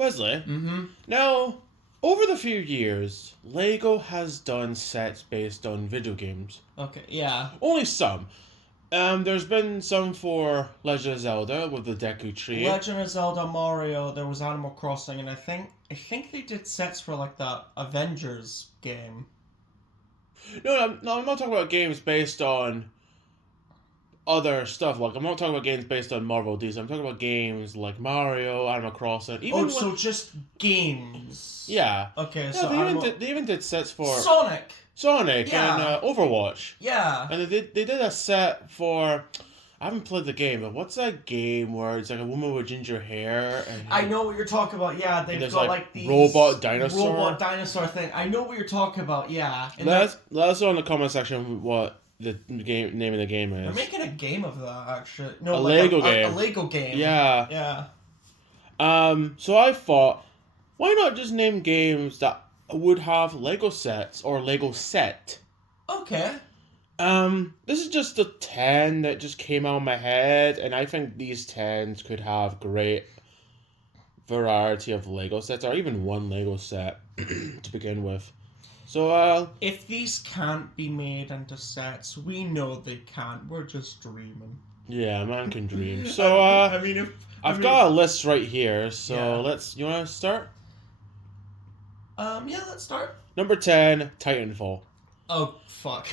Wesley, Mm-hmm. now, over the few years, LEGO has done sets based on video games. Okay, yeah. Only some. There's been some for Legend of Zelda with the Deku Tree. Legend of Zelda, Mario, there was Animal Crossing, and I think they did sets for like that Avengers game. No, I'm not talking about games based on other stuff. Like, I'm not talking about games based on Marvel DC. I'm talking about games like Mario, Animal Crossing. So just games. Yeah. Okay, Yeah, so they even did sets for Sonic. Yeah. and Overwatch. Yeah. And they did a set for. I haven't played the game, but what's that game where it's like a woman with ginger hair? And I know what you're talking about. Yeah, they've there's got like these robot dinosaur thing. I know what you're talking about. Yeah. And let us know in the comment section what the name of the game they're is. making a game of that actually. No, A like Lego game. A Lego game. Yeah. Yeah. So I thought, why not just name games that would have Lego sets or Lego set? Okay. This is just the 10 that just came out of my head, and I think these 10s could have great variety of Lego sets, or even one Lego set to begin with. So, if these can't be made into sets, we know they can't. We're just dreaming. Yeah, man can dream. So, I've got a list right here, so Yeah. you wanna start? Yeah, let's start. Number 10, Titanfall. Oh, fuck.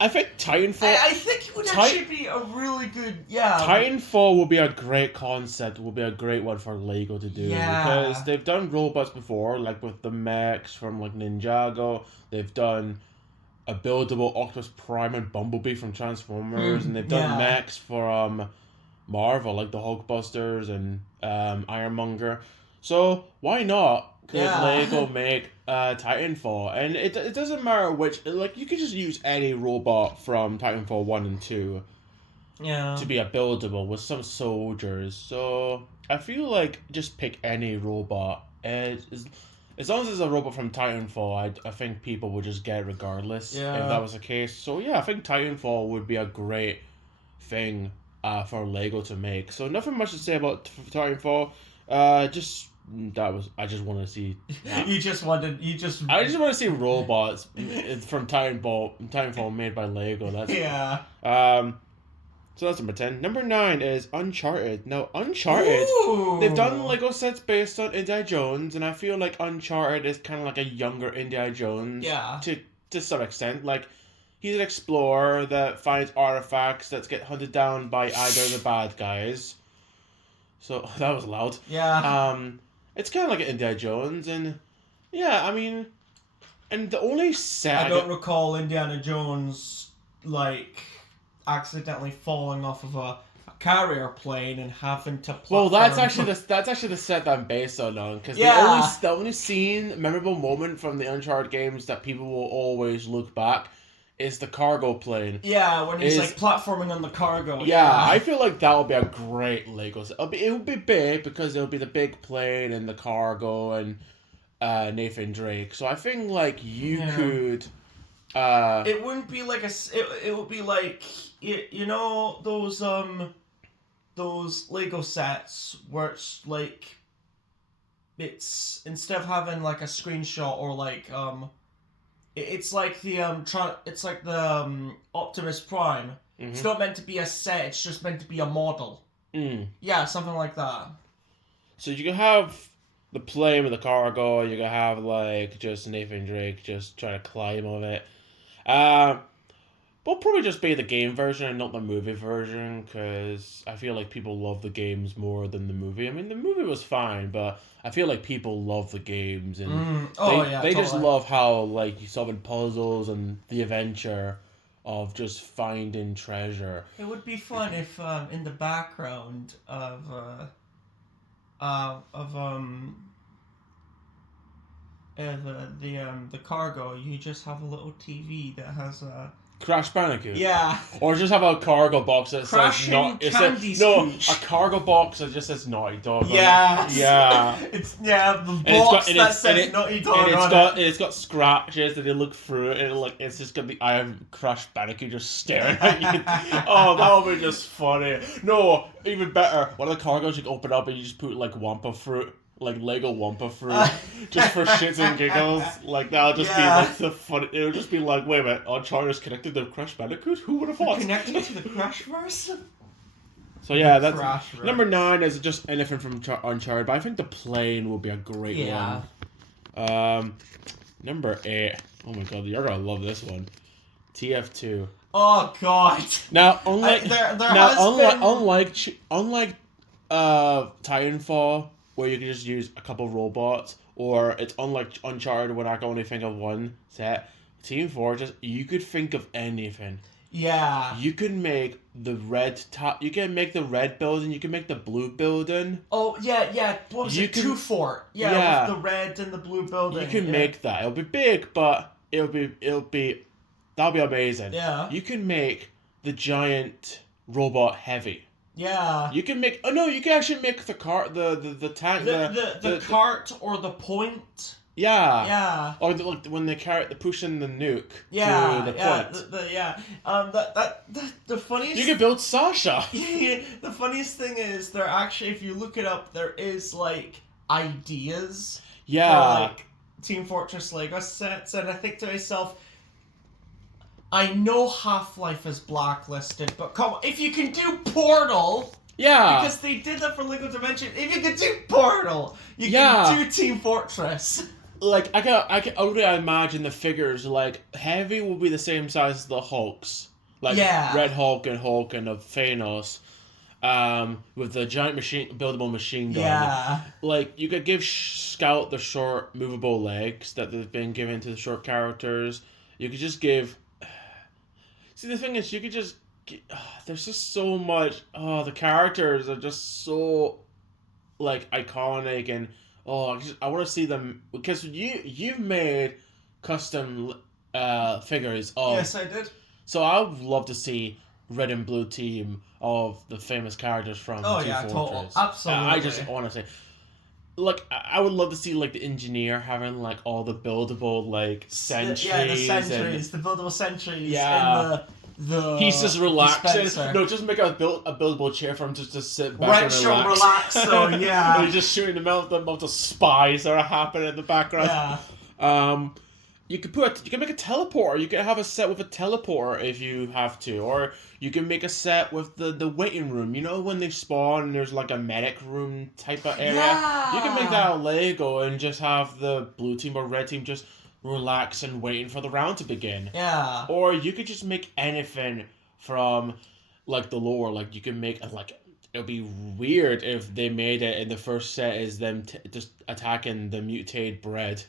I think Titanfall... I think it would actually be a really good... Yeah. Titanfall will be a great concept, will be a great one for LEGO to do. Yeah. Because they've done robots before, like with the mechs from like Ninjago. They've done a buildable Optimus Prime and Bumblebee from Transformers. And they've done mechs for Marvel, like the Hulkbusters and Ironmonger. So why not could LEGO make Titanfall? And it doesn't matter which, like, you could just use any robot from Titanfall 1 and 2 to be a buildable with some soldiers. So I feel like just pick any robot. As long as it's a robot from Titanfall, I think people would just get it regardless if that was the case. So yeah, I think Titanfall would be a great thing for LEGO to make. So nothing much to say about Titanfall. I just want to see. I just want to see robots from Titanfall made by LEGO. So that's number 10. Number 9 is Uncharted. Now, Uncharted, they've done Lego sets based on Indiana Jones, and I feel like Uncharted is kind of like a younger Indiana Jones. Yeah. To some extent, like, he's an explorer that finds artifacts that get hunted down by either the bad guys. So that was loud. Yeah. It's kind of like Indiana Jones, and yeah, I mean, and the only set I don't recall Indiana Jones like accidentally falling off of a carrier plane and having to. Well, that's actually the set that I'm based on, because the only memorable moment from the Uncharted games that people will always look back is the cargo plane. Yeah, when he's like platforming on the cargo. Yeah, I feel like that would be a great Lego set. It would be big because it would be the big plane and the cargo and Nathan Drake. So I think like you could. It wouldn't be like it would be like you know those Lego sets where it's like it's instead of having like a screenshot or like it's like the Optimus Prime. Mm-hmm. It's not meant to be a set. It's just meant to be a model. Yeah, something like that. So you can have the plane with the cargo. You can have like just Nathan Drake just trying to climb on it. But probably just be the game version and not the movie version, because I feel like people love the games more than the movie. I mean, the movie was fine, but I feel like people love the games, and they just love how like you solving puzzles and the adventure of just finding treasure. It would be fun if in the background of the cargo, you just have a little TV that has a Crash Bandicoot. Yeah. Or just have a cargo box that says a cargo box that just says Naughty Dog. Yeah. Yeah. It's the box that says Naughty Dog. And it's got scratches and they look through it and it's just got the eye of Crash Bandicoot just staring at you. Oh, that would be just funny. No, even better. One of the cargoes you can open up and you just put like Wampa fruit. like Lego Wumpa fruit, just for shits and giggles. Like that'll just be Yeah. like the fun. It'll just be like, wait a minute, Uncharted is connected to Crash Bandicoot. Who would have thought? Connected to the Crashverse? So yeah, that's Crashverse. number 9 is just anything from Uncharted, but I think the plane will be a great Yeah. one. Number 8. Oh my god, you're gonna love this one. TF2. Oh god. Now, unlike There now, has been... unlike Titanfall, where you can just use a couple robots, or it's unlike Uncharted when I can only think of one set. Team Fortress, you could think of anything. Yeah. You can make the red top. You can make the red building. You can make the blue building. Oh, yeah. What was You it? can- Two Fort. Yeah, with the red and the blue building. You can make that. It'll be big, but it'll be that'll be amazing. Yeah. You can make the giant robot heavy. Yeah. You can make. Oh no! You can actually make the car, the tank, The cart or the point. Yeah. Yeah. Or like when they pushing the nuke Yeah. to the Yeah. point. The funniest. You can build Sasha. The funniest thing is there actually, if you look it up, there is like ideas Yeah. for like Team Fortress Lego sets, and I think to myself, I know Half-Life is blacklisted, but come on, if you can do Portal, Yeah. because they did that for Lego Dimension, if you can do Portal, you Yeah. can do Team Fortress. Like I can already imagine the figures. Like Heavy will be the same size as the Hulks, like Yeah. Red Hulk and of Thanos, with the giant buildable machine gun. Yeah. Like you could give Scout the short movable legs that they've been given to the short characters. You could just give. See, the thing is, you could just. There's just so much. Oh, the characters are just so, like, iconic, and I want to see them, because you've made custom figures of. Yes, I did. So I would love to see red and blue team of the famous characters from Team Fortress. Absolutely. I just want to say, like, I would love to see like the engineer having like all the buildable like sentries. Yeah, the sentries, the buildable sentries. Yeah. And the He's just relaxing. dispenser. No, just make a buildable chair for him to just sit back Right, and sure, relax. relax. So yeah. And he's just shooting them out the spies that are happening in the background. Yeah. You can make a teleporter. You can have a set with a teleporter if you have to, or you can make a set with the waiting room. You know when they spawn and there's like a medic room type of area. Yeah. You can make that out of Lego and just have the blue team or red team just relax and waiting for the round to begin. Yeah. Or you could just make anything from like the lore. Like you can make like, it would be weird if they made it in the first set is them just attacking the mutated bread.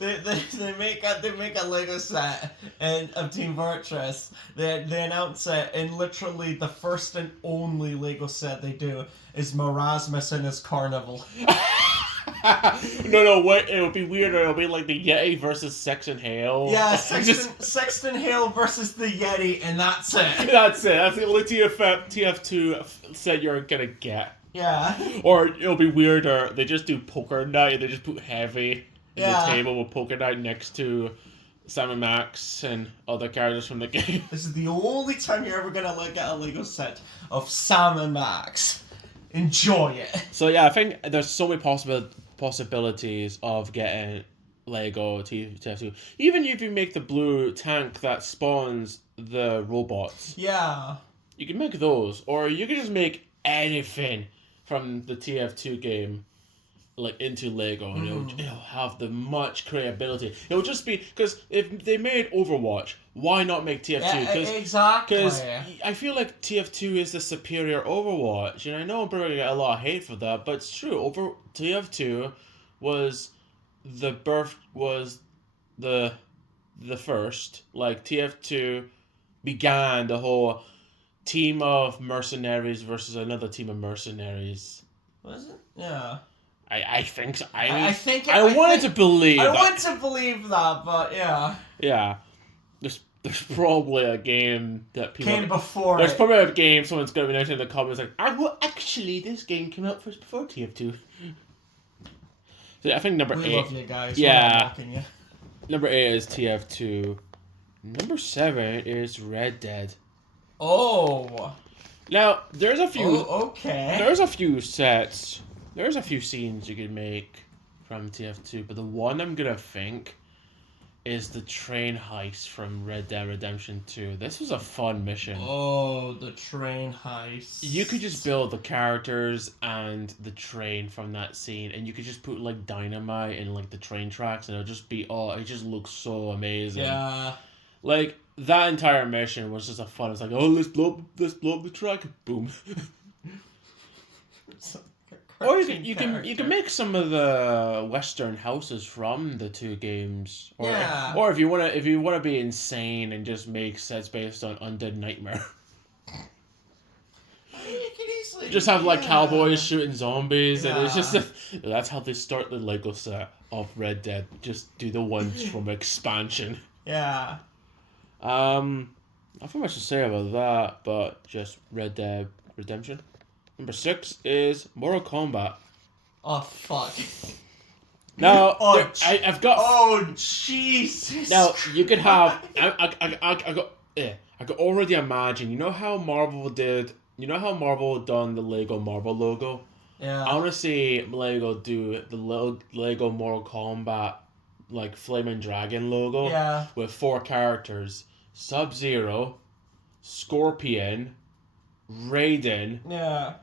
They make a Lego set of Team Fortress. They announce it, and literally the first and only Lego set they do is Marasmus and his carnival. No, wait, it'll be weirder. It'll be like the Yeti versus Sexton Hale. Yeah, Sexton Hale versus the Yeti, and that's it. That's it. That's the only TF2 set you're gonna get. Yeah. Or it'll be weirder. They just do Poker Night and they just put Heavy in Yeah. the table with Poker Night next to Sam and Max and other characters from the game. This is the only time you're ever gonna get a Lego set of Sam and Max. Enjoy it. So yeah, I think there's so many possibilities of getting Lego TF2. Even if you make the blue tank that spawns the robots, Yeah. you can make those, or you can just make anything from the TF2 game, like into Lego, and it'll have the much creativity. It'll just be because if they made Overwatch, why not make TF2? Yeah, exactly. Because I feel like TF2 is the superior Overwatch, and I know I'm probably gonna get a lot of hate for that, but it's true. TF2 was the first. Like TF2 began the whole team of mercenaries versus another team of mercenaries. Was it? Yeah. I think so. I wanted to believe. I want to believe that, but yeah. Yeah. There's probably a game that people Came before There's it. probably a game someone's going to be mentioning in the comments like, actually, this game came out first before TF2. So I think number We 8. love you guys. Yeah. We're not mocking you. Number 8 is TF2. Number 7 is Red Dead. Oh. Now, there's a few Oh, okay. there's a few sets there's a few scenes you could make from TF2, but the one I'm gonna think is the train heist from Red Dead Redemption 2. This was a fun mission. Oh, the train heist. You could just build the characters and the train from that scene, and you could just put like dynamite in like the train tracks, and it'll just be it just looks so amazing. Yeah. Like that entire mission was just a fun. It's like, oh, let's blow up the track, boom. Or you can make some of the Western houses from the two games, or Yeah. or if you wanna be insane and just make sets based on Undead Nightmare. I mean, you could easily Just have like cowboys shooting zombies, and it's just Yeah. that's how they start the Lego set of Red Dead. Just do the ones from expansion. Yeah. Not much to say about that, but just Red Dead Redemption. Number 6 is Mortal Kombat. Oh fuck. Now, Oh, I've got. Oh Jesus. Now you could have. I could already imagine. You know how Marvel did. You know how Marvel done the Lego Marvel logo. Yeah. I want to see Lego do the Lego Mortal Kombat like Flaming Dragon logo. Yeah. With 4 characters: Sub-Zero, Scorpion, Raiden, Yeah.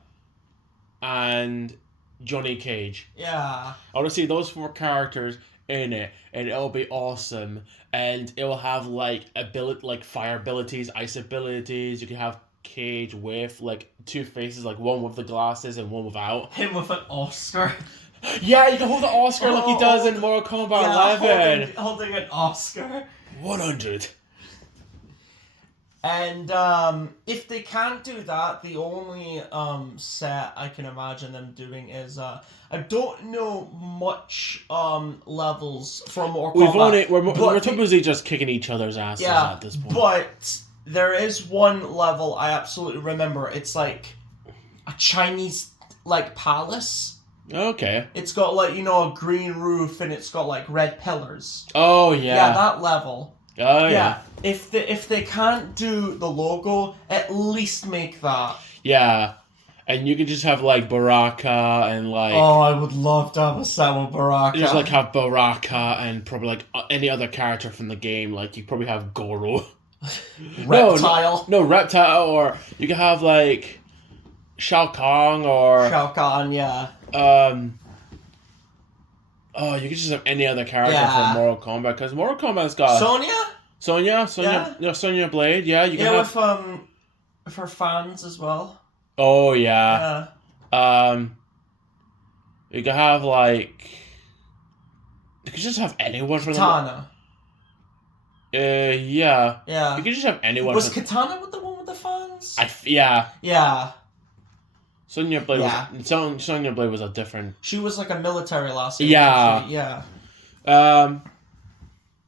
and Johnny Cage. Yeah. I want to see those 4 characters in it, and it'll be awesome. And it will have like fire abilities, ice abilities. You can have Cage with like 2 faces, like one with the glasses and one without. Him with an Oscar. Yeah, you can hold the Oscar like he does in Mortal Kombat 11. Holding an Oscar. 100. And if they can't do that, the only set I can imagine them doing is I don't know much levels from Mortal Kombat. We're too busy just kicking each other's asses at this point. But there is one level I absolutely remember. It's like a Chinese like palace. Okay. It's got like a green roof and it's got like red pillars. Oh yeah. Yeah, that level. Oh Yeah, if they can't do the logo, at least make that. Yeah, and you could just have like Baraka and like. Oh, I would love to have a set with Baraka. Just like have Baraka and probably like any other character from the game. Like you probably have Goro. Reptile. No, Reptile, or you can have like Shao Kahn or Shao Kahn, yeah. Oh, you could just have any other character Yeah. from Mortal Kombat, because Mortal Kombat's got Sonya? Sonya Blade. Yeah, you can have. With her fans as well. Oh yeah. You can have like. You could just have anyone from Katana. Yeah. Yeah. You could just have anyone. Was Katana with the one with the fans? Yeah. Yeah. Sonya Blade. Sonya Blade was a different. She was like a military lassie. Yeah. Yeah.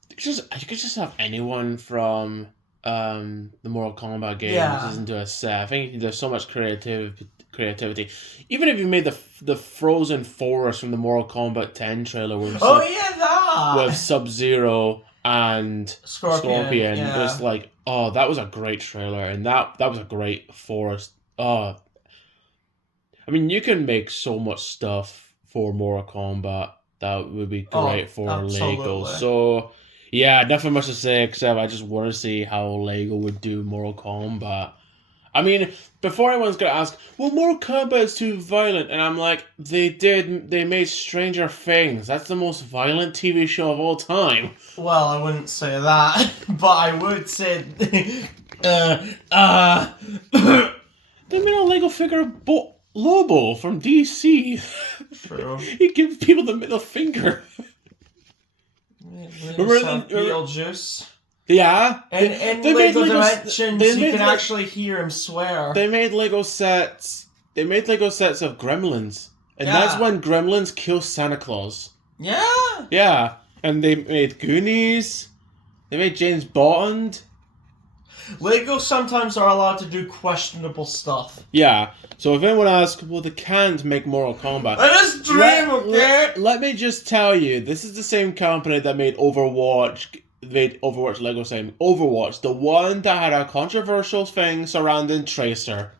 You could just have anyone from the Mortal Kombat games into a set. I think there's so much creativity. Even if you made the frozen forest from the Mortal Kombat 10 trailer with with Sub-Zero and Scorpion. Yeah. It was like, oh, that was a great trailer, and that was a great forest. Oh, I mean, you can make so much stuff for Mortal Kombat that would be great for Lego. So, yeah, nothing much to say except I just want to see how Lego would do Mortal Kombat. I mean, before anyone's going to ask, well, Mortal Kombat is too violent. And I'm like, they made Stranger Things. That's the most violent TV show of all time. Well, I wouldn't say that, but I would say, They made a Lego figure Lobo from DC. True. He gives people the middle finger. Beetlejuice. Yeah. And in Lego Dimensions, you can actually hear him swear. They made Lego sets. They made Lego sets of Gremlins. And that's when Gremlins kill Santa Claus. Yeah. Yeah. And they made Goonies. They made James Bond. Lego sometimes are allowed to do questionable stuff. Yeah. So if anyone asks, well, they can't make Mortal Kombat. I just dream of it. Let me just tell you, this is the same company that made Overwatch. Made Overwatch Lego saying Overwatch, the one that had a controversial thing surrounding Tracer.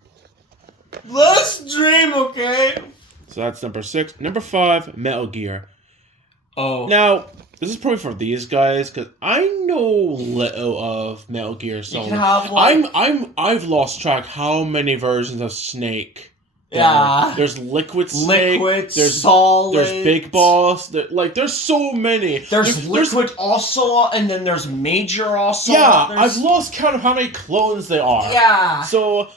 Let's dream, okay? So that's number 6. Number 5, Metal Gear. Oh. Now, this is probably for these guys because I know little of Metal Gear Solid. You can have like I've lost track how many versions of Snake. yeah. There's Liquid Snake. There's Solid. There's Big Boss. There's so many. There's Liquid Ocelot, and then there's Major Ocelot. Yeah, I've lost count of how many clones there are. Yeah. So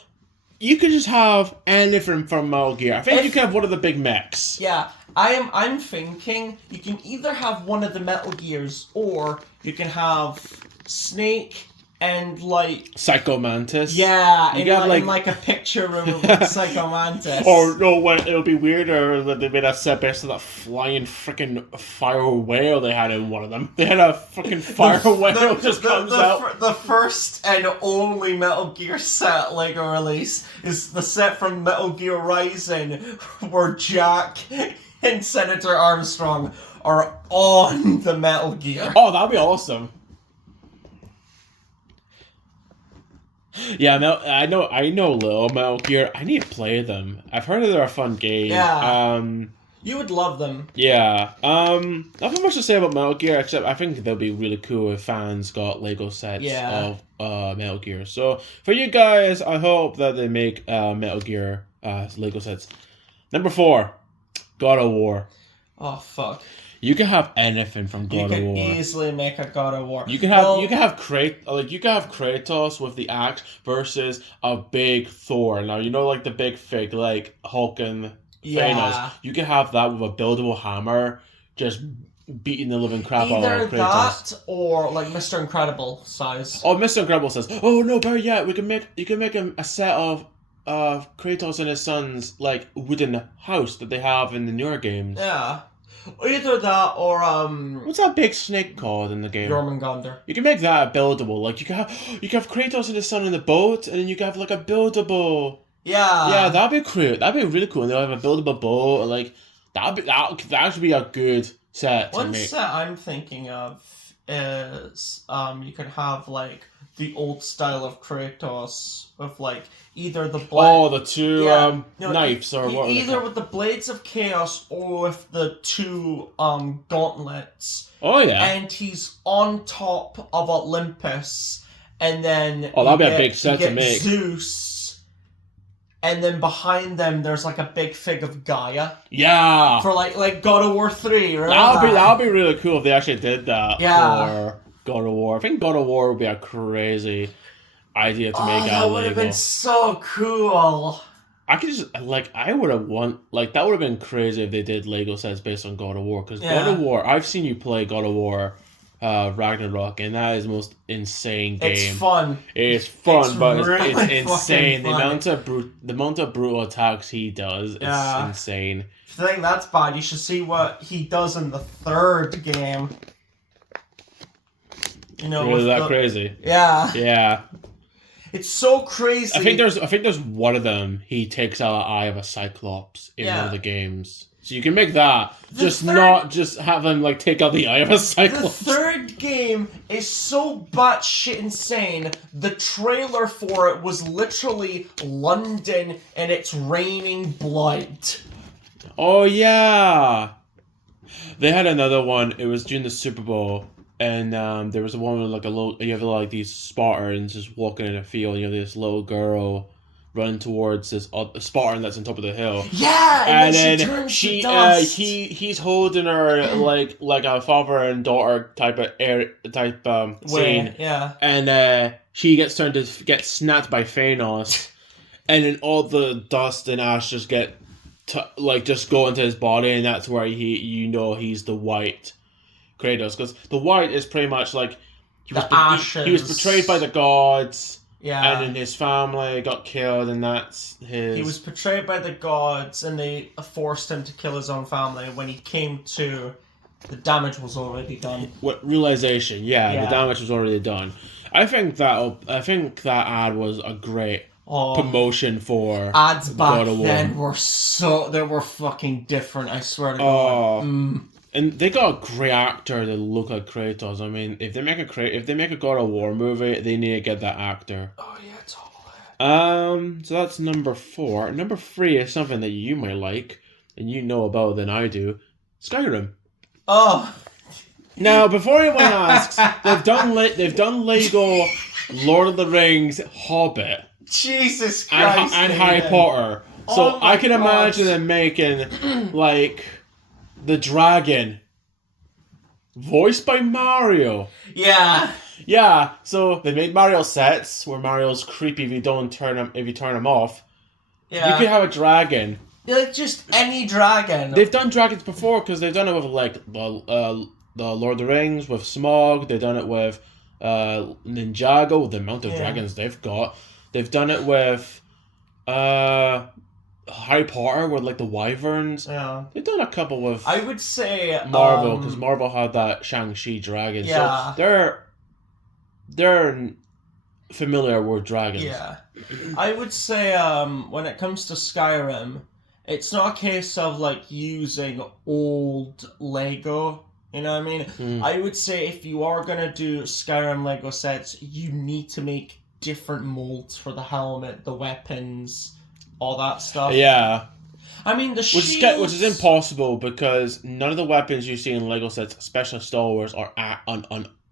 you could just have anything from Metal Gear. I think you can have one of the big mechs. Yeah. I'm thinking you can either have one of the Metal Gears, or you can have Snake and like Psycho Mantis. yeah, You in, got, in like a picture room with Psycho Mantis. Or no, what it'll be weirder that they made a set based on that flying freaking fire whale they had in one of them. They had a freaking fire whale just comes out. The first and only Metal Gear set Lego release is the set from Metal Gear Rising, where Jack and Senator Armstrong are on the Metal Gear. Oh, that'd be awesome. Yeah, I know little Metal Gear. I need to play them. I've heard they're a fun game. Yeah. You would love them. Yeah. Nothing much to say about Metal Gear, except I think they'll be really cool if fans got Lego sets of Metal Gear. So for you guys, I hope that they make Metal Gear Lego sets. Number 4, God of War. Oh fuck. You can have anything from God of War. You can easily make a God of War. You can have Kratos with the axe versus a big Thor. Now you know like the big fig like Hulk and Thanos. You can have that with a buildable hammer, just beating the living crap out of Kratos. Either that or like Mr. Incredible size. Oh, Mr. Incredible says, "Oh no, better yet, you can make a set of Kratos and his son's like wooden house that they have in the newer games." Yeah. Either that or what's that big snake called in the game? Jormungandr. You can make that buildable. Like you can have Kratos and his son in the boat, and then you can have like a buildable. Yeah. Yeah, that'd be cool. That'd be really cool. And they'll have a buildable boat. Like that should be a good set to One make. set I'm thinking of is you can have like the old style of Kratos with like either the the two knives or what? Either with the Blades of Chaos or with the two gauntlets. Oh yeah. And he's on top of Olympus, and then that'd be a big set to make. Zeus, and then behind them there's like a big fig of Gaia. Yeah. For like God of War 3, right? That'd be really cool if they actually did that for God of War. I think God of War would be a crazy idea to make out of Lego. That would have been so cool. I could just I would have that would have been crazy if they did Lego sets based on God of War, because God of War, I've seen you play God of War Ragnarok, and that is the most insane game. It's fun. It's fun, it's but really it's insane. Fun. The amount of brutal attacks he does is insane. If you think that's bad, you should see what he does in the third game. You know, really that crazy? Yeah. Yeah. It's so crazy. I think there's one of them. He takes out an eye of a Cyclops in one of the games. So you can make that. Not just have him like take out the eye of a Cyclops. The third game is so batshit insane. The trailer for it was literally London and it's raining blood. Oh yeah. They had another one. It was during the Super Bowl. And there was a woman with you have like these Spartans just walking in a field, and you have this little girl running towards this Spartan that's on top of the hill. Yeah, and then she turns to dust. He's holding her like a father and daughter type scene. Yeah. And she gets turned to get snapped by Thanos, and then all the dust and ash just just go into his body, and that's where he's the white Kratos, because the white is pretty much like he was betrayed by the gods, and then his family got killed, and that's his. He was betrayed by the gods, and they forced him to kill his own family. When he came to, the damage was already done. What realization? Yeah, the damage was already done. I think that ad was a great promotion for ads back God of War. Then were fucking different. I swear to God. And they got a great actor that look like Kratos. I mean, if they make a God of War movie, they need to get that actor. Oh yeah, totally. So that's number 4. Number 3 is something that you might like. and you know about than I do, Skyrim. Oh. Now, before anyone asks, they've done Lego, Lord of the Rings, Hobbit, Jesus Christ, and Harry Potter. So I can imagine them making like the dragon, voiced by Mario. Yeah. Yeah. So they made Mario sets where Mario's creepy if you turn him off. Yeah. You could have a dragon. Like just any dragon. They've done dragons before because they've done it with like the Lord of the Rings with Smaug. They've done it with Ninjago with the amount of dragons they've got. They've done it with Harry Potter with like the wyverns. Yeah. They've done a couple with I would say Marvel because Marvel had that Shang-Chi dragon. Yeah. So they're familiar with dragons. Yeah. I would say when it comes to Skyrim, it's not a case of like using old Lego. You know what I mean? I would say if you are gonna do Skyrim Lego sets, you need to make different molds for the helmet, the weapons, all that stuff. Yeah. I mean, the shields... Which is impossible because none of the weapons you see in Lego sets, especially Star Wars, are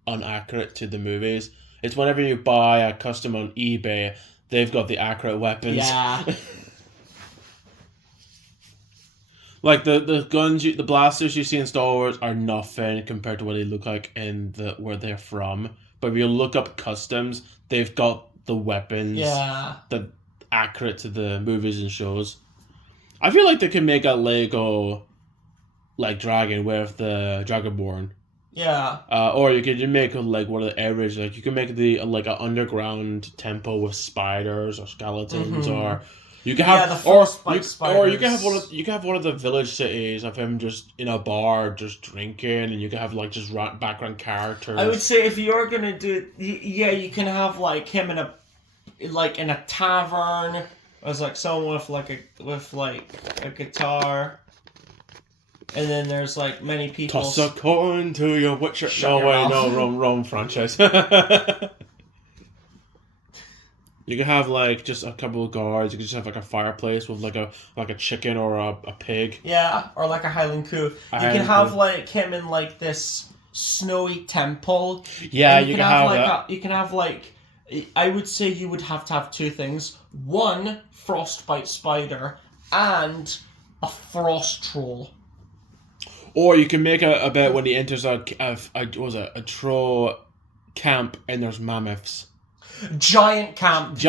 unaccurate to the movies. It's whenever you buy a custom on eBay, they've got the accurate weapons. Yeah. Like the guns, the blasters you see in Star Wars are nothing compared to what they look like in where they're from. But if you look up customs, they've got the weapons that accurate to the movies and shows. I feel like they could make a Lego like dragon with the Dragonborn. Yeah. Or you could make like one of the areas, like you can make the like an underground temple with spiders or skeletons, or you can have or you can have one of the village cities of him just in a bar just drinking, and you can have like just background characters. I would say if you're gonna do, you can have like him in a tavern as like someone with a guitar. And then there's like many people. Toss a coin to your witcher. Wrong franchise. You can have like just a couple of guards. You can just have like a fireplace with like a chicken or a pig. Yeah, or like a Highland crew. You can have like him in like this snowy temple. Yeah, you can have like that. You can have like, I would say you would have to have two things: one, frostbite spider, and a frost troll. Or you can make a bit when he enters a troll camp and there's mammoths. Giant camp.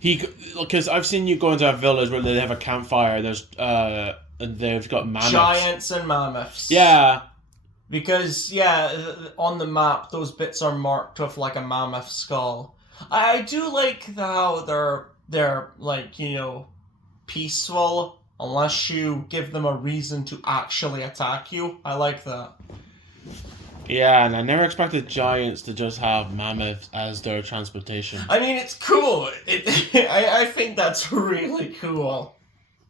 Because I've seen you go into a village where they have a campfire. There's and they've got mammoths. Giants and mammoths. Yeah. Because on the map those bits are marked with like a mammoth skull. I do like how they're like, you know, peaceful. Unless you give them a reason to actually attack you. I like that. Yeah, and I never expected giants to just have mammoths as their transportation. I mean, it's cool. I think that's really cool.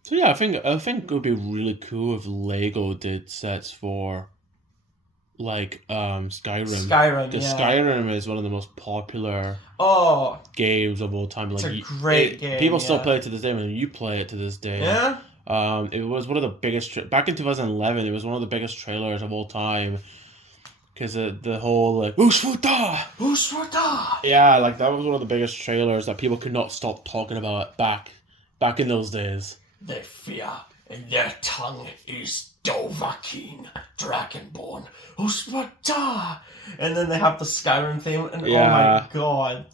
So yeah, I think it would be really cool if Lego did sets for like Skyrim. Because Skyrim is one of the most popular games of all time. It's like a great game. People still play it to this day. I mean, you play it to this day. Yeah. It was one of the biggest back in 2011. It was one of the biggest trailers of all time, because the whole like Usfuta. Yeah, like that was one of the biggest trailers that people could not stop talking about back in those days. Their fear and their tongue is Dovahkiin, Dragonborn, Usfuta, and then they have the Skyrim theme, and oh my god.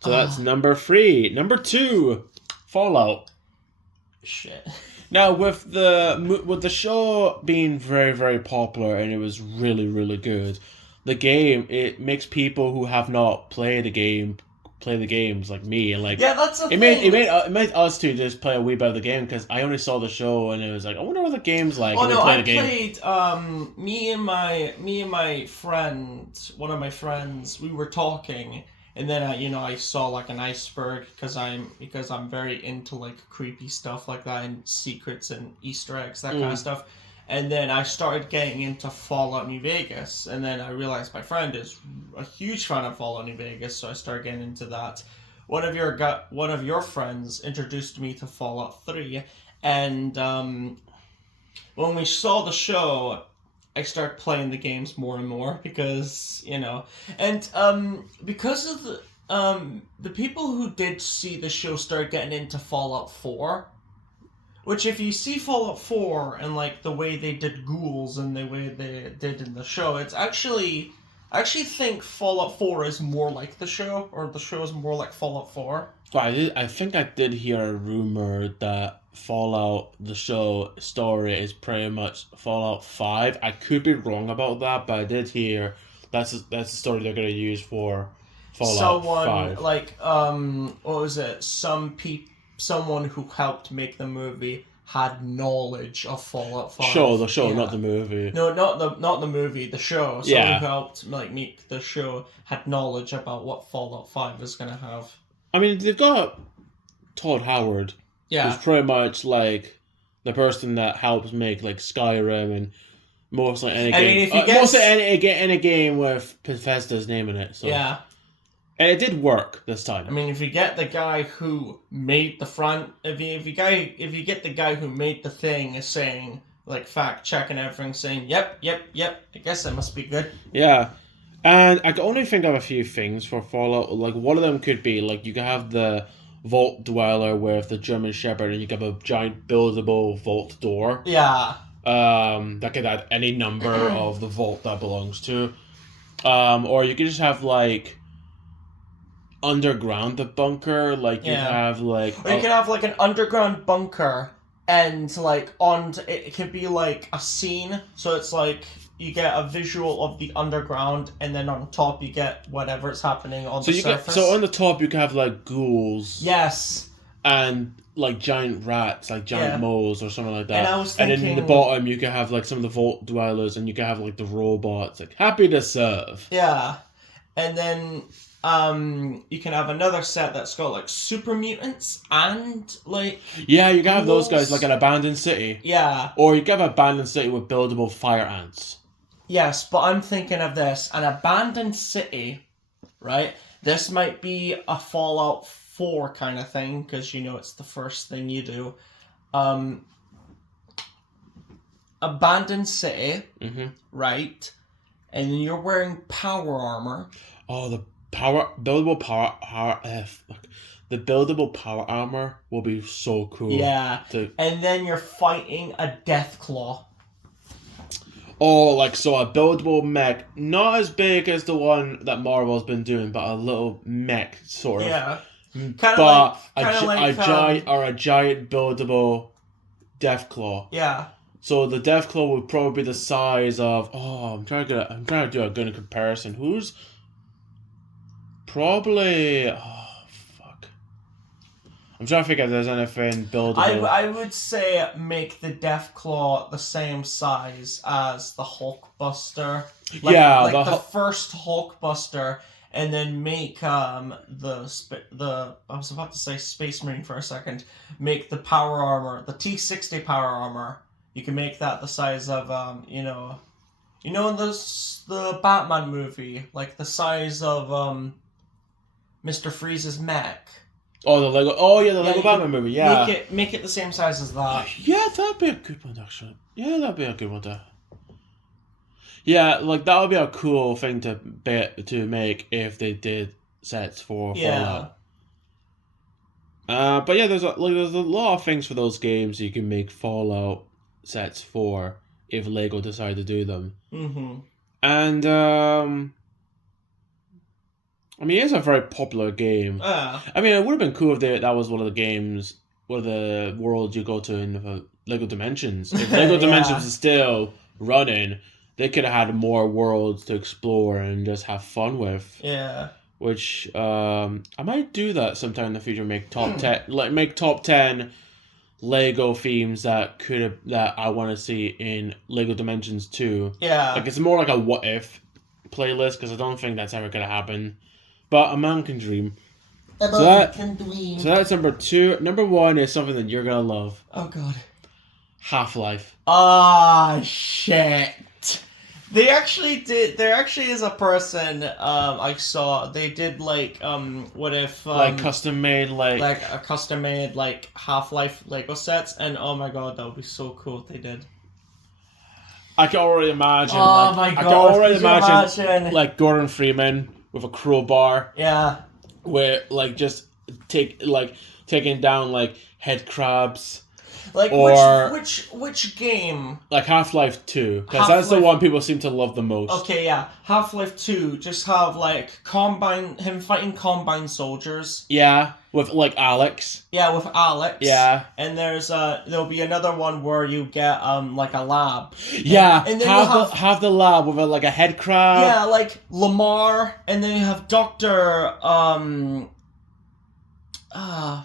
So that's number 3. Number 2, Fallout. Shit. Now with the show being very, very popular and it was really, really good, the game, it makes people who have not played the game play the games like me, and like that's the thing. It made us two just play a wee bit of the game, because I only saw the show and it was like, I wonder what the game's like. Oh no, I played. Me and my friend, one of my friends, we were talking. And then I saw like an iceberg because I'm very into like creepy stuff like that, and secrets and Easter eggs, that kind of stuff. And then I started getting into Fallout New Vegas, and then I realized my friend is a huge fan of Fallout New Vegas, so I started getting into that. One of your friends introduced me to Fallout 3, And when we saw the show, I started playing the games more and more because, and because of the people who did see the show started getting into Fallout 4, which if you see Fallout 4 and like the way they did ghouls and the way they did in the show, it's actually, I actually think Fallout 4 is more like the show, or the show is more like Fallout 4. Well, I think I did hear a rumor that Fallout, the show story, is pretty much Fallout 5. I could be wrong about that, but I did hear that's the story they're going to use for Fallout 5. Like, what was it? Someone who helped make the movie had knowledge of Fallout 5. The show, not the movie. No, not the movie, the show. Someone who helped make the show had knowledge about what Fallout 5 is going to have. I mean, they've got Todd Howard. Yeah. Who's pretty much like the person that helps make like Skyrim and mostly any game. Mostly any game with Bethesda's name in it. So. Yeah. And it did work this time. I mean, if you get the guy who made the front, if you get the guy who made the thing saying like fact checking everything, saying yep, I guess that must be good. Yeah. And I can only think of a few things for Fallout. Like, one of them could be, like, you can have the Vault Dweller with the German Shepherd, and you can have a giant buildable vault door. Yeah. That could add any number of the vault that belongs to. Or you could just have, like, underground the bunker. Like, you have, like... Or you could have, like, an underground bunker, and, like, it could be, like, a scene, so it's, like... You get a visual of the underground, and then on top you get whatever's happening on the surface. So on the top you can have like ghouls. Yes. And like giant rats, like giant moles or something like that. And I was thinking... And then in the bottom you can have like some of the vault dwellers, and you can have like the robots, like happy to serve. Yeah. And then you can have another set that's got like super mutants and like... Yeah, you can have those guys like an abandoned city. Yeah. Or you can have an abandoned city with buildable fire ants. Yes, but I'm thinking of this. An abandoned city, right? This might be a Fallout 4 kind of thing, because, it's the first thing you do. Abandoned city, right? And then you're wearing power armor. Oh, the buildable power armor will be so cool. Yeah. And then you're fighting a Deathclaw. Oh, like, so a buildable mech, not as big as the one that Marvel's been doing, but a little mech, sort of. Yeah. But a giant buildable Deathclaw. Yeah. So the Deathclaw would probably be the size of... Oh, I'm trying to do a good comparison. Who's... Probably... Oh, fuck. I'm trying to figure if there's anything buildable. I would say make the Deathclaw the same size as the Hulkbuster. The first Hulkbuster, and then make I was about to say Space Marine for a second. Make the power armor, the T-60 power armor. You can make that the size of in the Batman movie, like the size of Mr. Freeze's mech. Oh, the Lego. Oh, yeah, the Lego Batman movie. Yeah. Make it the same size as that. Yeah, that'd be a good one, actually. Yeah, that'd be a good one to. Yeah, like that would be a cool thing to make if they did sets for Fallout. But yeah, there's a lot of things for those games you can make Fallout sets for if Lego decide to do them. Mm-hmm. And I mean, it's a very popular game. I mean, it would have been cool if that was one of the worlds you go to in Lego Dimensions. If Lego Dimensions is still running, they could have had more worlds to explore and just have fun with. Yeah. Which I might do that sometime in the future. Make top 10 Lego themes that I want to see in Lego Dimensions 2. Yeah. Like, it's more like a what if playlist, because I don't think that's ever gonna happen. But a man can dream. So that's number 2. Number 1 is something that you're gonna love. Oh god. Half-Life. Ah, shit. They actually did. There actually is a person I saw. They did like what if like custom made like a custom made like Half-Life Lego sets, and oh my god, that would be so cool if they did. I can already imagine. Oh like, my I can god! already Could you imagine like Gordon Freeman with a crowbar, Yeah. where like just taking down like head crabs. Like Or- which game? Like Half-Life 2, because that's the Half-Life- one people seem to love the most. Okay, yeah, Half-Life 2. Just have like him fighting Combine soldiers. Yeah, with like Alex. Yeah, with Alex. Yeah. And there'll be another one where you get like a lab. Yeah, and then have the lab with like a head crab. Yeah, like Lamar, and then you have Doctor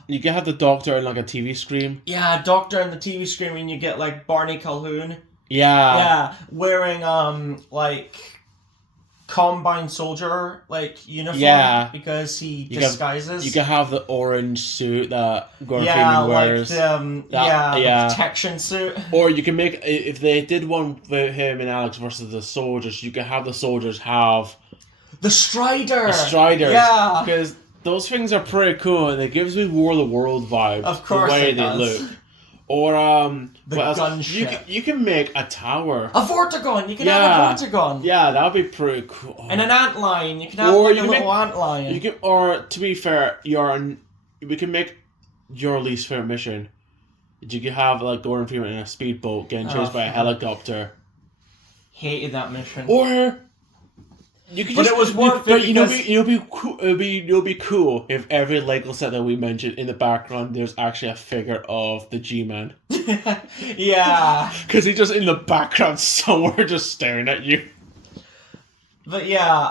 You can have the Doctor in like a TV screen. yeah, Doctor in the TV screen, and you get like Barney Calhoun. Yeah. Yeah, wearing like Combine soldier like uniform. Yeah. Because he You disguises. You can have the orange suit that Gordon yeah, Freeman wears. like the protection suit. Or you can make, if they did one with him and Alex versus the soldiers, you can have the soldiers have The Strider. the Striders. Yeah. Because those things are pretty cool, and it gives me War of the World vibe. Of course the way it they does. look. Or The what else? gunship. You can make a tower. A Vortigon. You can Yeah. have a Vortigon. Yeah, that'd be pretty cool. And an antlion. You can have Or like you a can little antlion. You can, or to be fair, we can make your least favorite mission. You could have like Gordon Freeman in a speedboat getting chased by a fuck. helicopter. Hated that mission. Or you could But just, it was worth but it you know, because- it'll be cool if every Lego set that we mentioned in the background there's actually a figure of the G-Man, Yeah. because he's just in the background somewhere just staring at you. But yeah,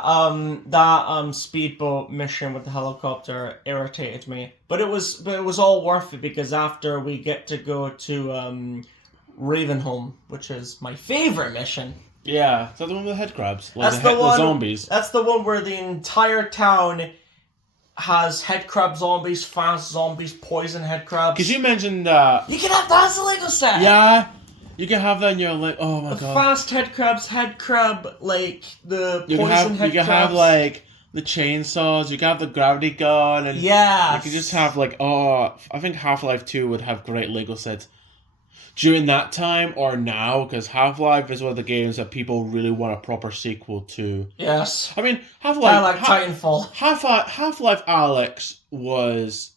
that speedboat mission with the helicopter irritated me. But it was all worth it because after we get to go to Ravenholm, which is my favorite mission. Yeah, is that the one with the head crabs? Like That's the one. the zombies. That's the one where the entire town has head crab zombies, fast zombies, poison head crabs. Because you mentioned that. You can have that as a Lego set. Yeah, you can have that in your oh my The god. fast head crab, like the You can poison have head you can crabs. have like the chainsaws. You can have the gravity gun, and yeah. you can just have like I think Half-Life 2 would have great Lego sets during that time or now, because Half-Life is one of the games that people really want a proper sequel to. Yes. I mean, Kind of Half-Life like Titanfall. Half-Life Alex was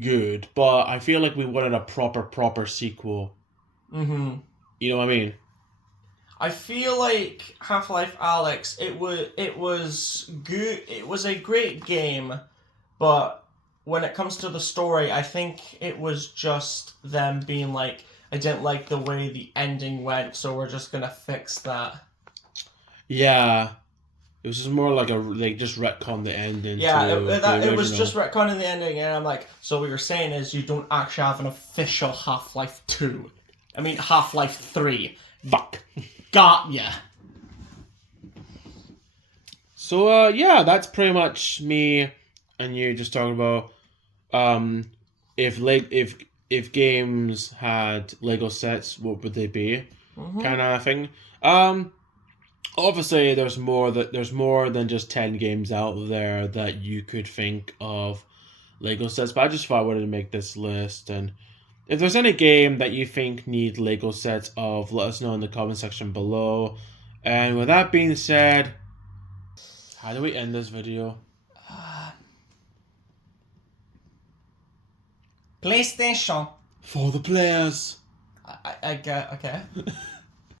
good, but I feel like we wanted a proper sequel. Mm-hmm. You know what I mean? I feel like Half-Life Alex, it was good. It was a great game, but when it comes to the story, I think it was just them being like, I didn't like the way the ending went, so we're just gonna fix that. Yeah. It was just more like they just retconned the ending. Yeah, to it was original. just retconning the ending, and I'm like, so what you're saying is you don't actually have an official Half-Life 2. I mean, Half-Life 3. Fuck. Got ya. So yeah, that's pretty much me and you just talking about if games had Lego sets, what would they be? Mm-hmm. Kind of thing. Obviously there's more than just 10 games out there that you could think of Lego sets, but I just thought I wanted to make this list. And if there's any game that you think need Lego sets of, let us know in the comment section below. And with that being said, how do we end this video? PlayStation. For the players. I get okay.